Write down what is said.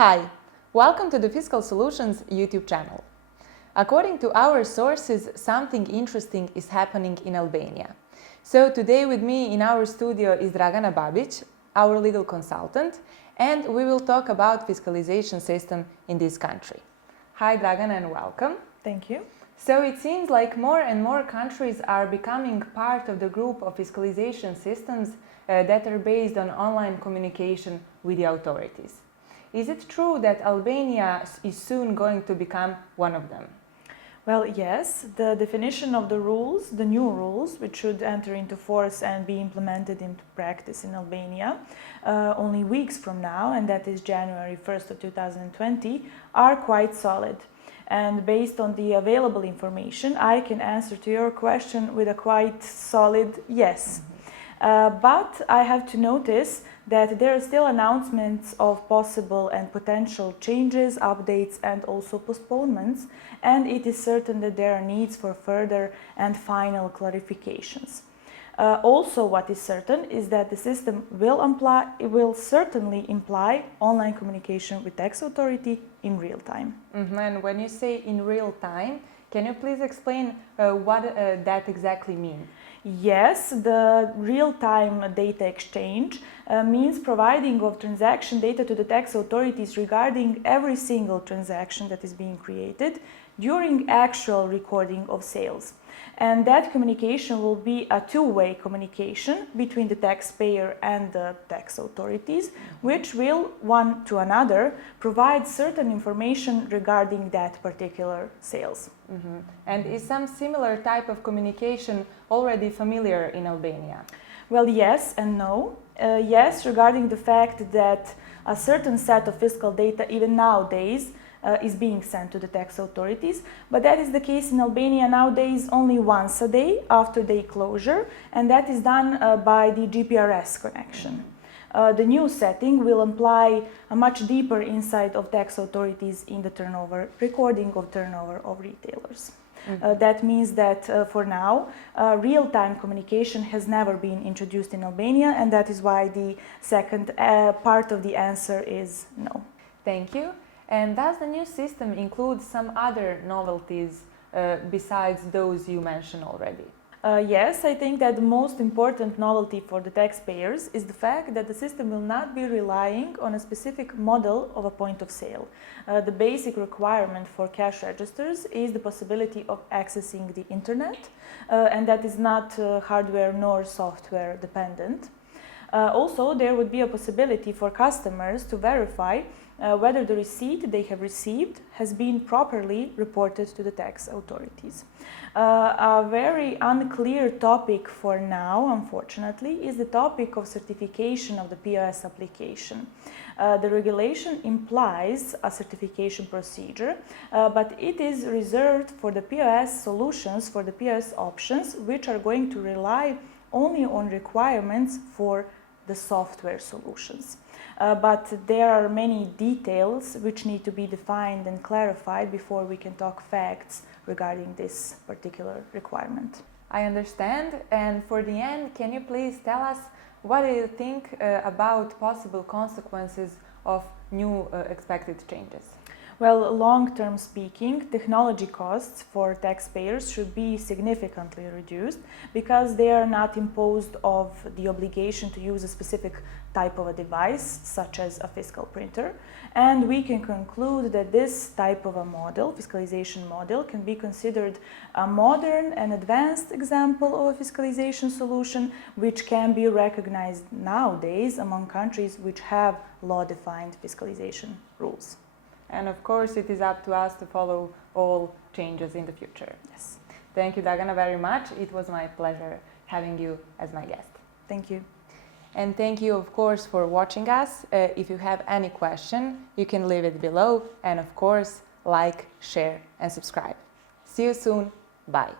Hi, welcome to the Fiscal Solutions YouTube channel. According to our sources, something interesting is happening in Albania. So today with me in our studio is Dragana Babic, our legal consultant, and we will talk about fiscalization system in this country. Hi Dragana and welcome. Thank you. So it seems like more and more countries are becoming part of the group of fiscalization systems that are based on online communication with the authorities. Is it true that Albania is soon going to become one of them? Well, yes, the definition of the rules, the new rules, which should enter into force and be implemented into practice in Albania only weeks from now, and that is January 1st of 2020, are quite solid. And based on the available information, I can answer to your question with a quite solid yes. But I have to notice that there are still announcements of possible and potential changes, updates and also postponements, and it is certain that there are needs for further and final clarifications. Also, what is certain is that the system will certainly imply online communication with tax authority in real time. And when you say in real time, can you please explain what that exactly means? Yes, the real-time data exchange means providing of transaction data to the tax authorities regarding every single transaction that is being created during actual recording of sales. And that communication will be a two-way communication between the taxpayer and the tax authorities, which will, one to another, provide certain information regarding that particular sales. And is some similar type of communication already familiar in Albania? Well, yes and no. Yes, regarding the fact that a certain set of fiscal data, even nowadays, is being sent to the tax authorities, but that is the case in Albania nowadays only once a day after day closure, and that is done by the GPRS connection. The new setting will imply a much deeper insight of tax authorities in the recording of turnover of retailers. That means that for now, real-time communication has never been introduced in Albania, and that is why the second part of the answer is no. Thank you. And does the new system include some other novelties besides those you mentioned already? Yes, I think that the most important novelty for the taxpayers is the fact that the system will not be relying on a specific model of a point of sale. The basic requirement for cash registers is the possibility of accessing the internet, and that is not hardware nor software dependent. Also, there would be a possibility for customers to verify whether the receipt they have received has been properly reported to the tax authorities. A very unclear topic for now, unfortunately, is the topic of certification of the POS application. The regulation implies a certification procedure, but it is reserved for the POS solutions, for the POS options, which are going to rely only on requirements for the software solutions. But there are many details which need to be defined and clarified before we can talk facts regarding this particular requirement. I understand. And for the end, can you please tell us what do you think about possible consequences of new expected changes? Well, long-term speaking, technology costs for taxpayers should be significantly reduced because they are not imposed of the obligation to use a specific type of a device, such as a fiscal printer. And we can conclude that this type of a model, fiscalization model, can be considered a modern and advanced example of a fiscalization solution, which can be recognized nowadays among countries which have law-defined fiscalization rules. And of course, it is up to us to follow all changes in the future. Yes. Thank you, Dragana, very much. It was my pleasure having you as my guest. Thank you. And thank you, of course, for watching us. If you have any question, you can leave it below. And of course, like, share, and subscribe. See you soon. Bye.